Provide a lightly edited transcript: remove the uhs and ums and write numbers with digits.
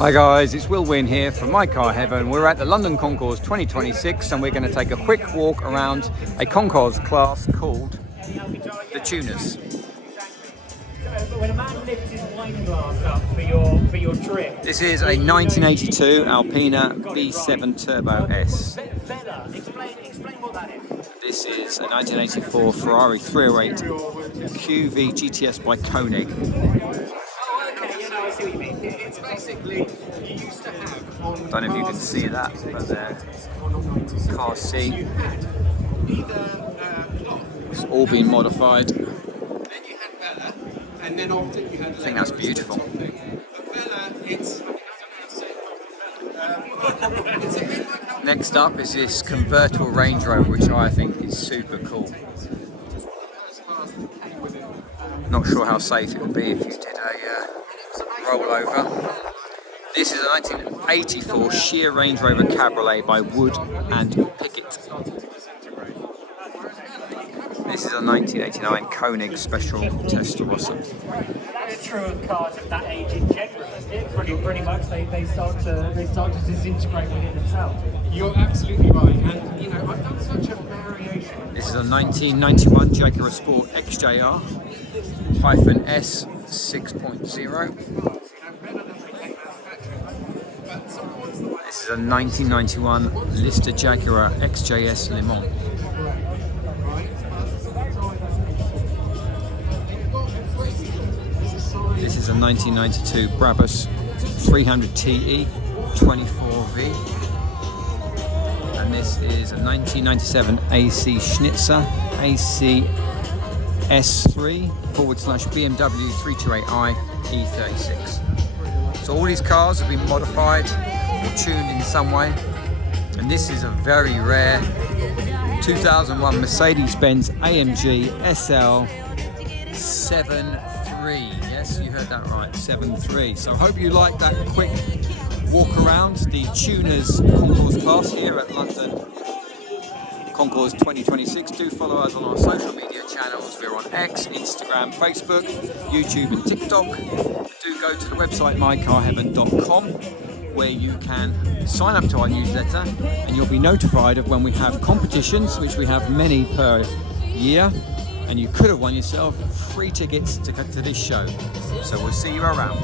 Hi guys, it's Will Wynn here from My Car Heaven. We're at the London Concours 2026 and we're going to take a quick walk around a Concours class called the Tuners. When a man lifts his wine glass up for your trip. This is a 1982 Alpina B7 Turbo S. Explain what that is. This is a 1984 Ferrari 308 QV GTS by Koenig. I see what you mean. It's basically, you used to have on Don't know if you can see that, but there, car C. It's all been modified. Then you had Bella, and then often you had I think that's beautiful. But Bella, it's a bit like Next up is this convertible Range Rover, which I think is super cool. Not sure how safe it would be if you did a rollover. This is a 1984 sheer Range Rover Cabriolet by Wood and Pickett. This is a 1989 Koenig Special Testarossa. That's true of cars of that age in general, isn't it? Pretty much they start to disintegrate within themselves. You're absolutely right, and you know, I've done such a variation. This is a 1991 Jaguar Sport XJR S 6.0. This is a 1991 Lister Jaguar XJS Le Mans. This is a 1992 Brabus 300TE 24V. And this is a 1997 AC Schnitzer AC S3 / BMW 328i E36. So all these cars have been modified or tuned in some way. And this is a very rare 2001 Mercedes-Benz AMG SL73. Yes, you heard that right, 73. So I hope you like that quick walk around the Tuners Concours class here at London Concours 2026. Do follow us on our social media channels. We're on X, Instagram, Facebook, YouTube and TikTok. Do go to the website mycarheaven.com where you can sign up to our newsletter and you'll be notified of when we have competitions, which we have many per year. And you could have won yourself free tickets to this show. So we'll see you around.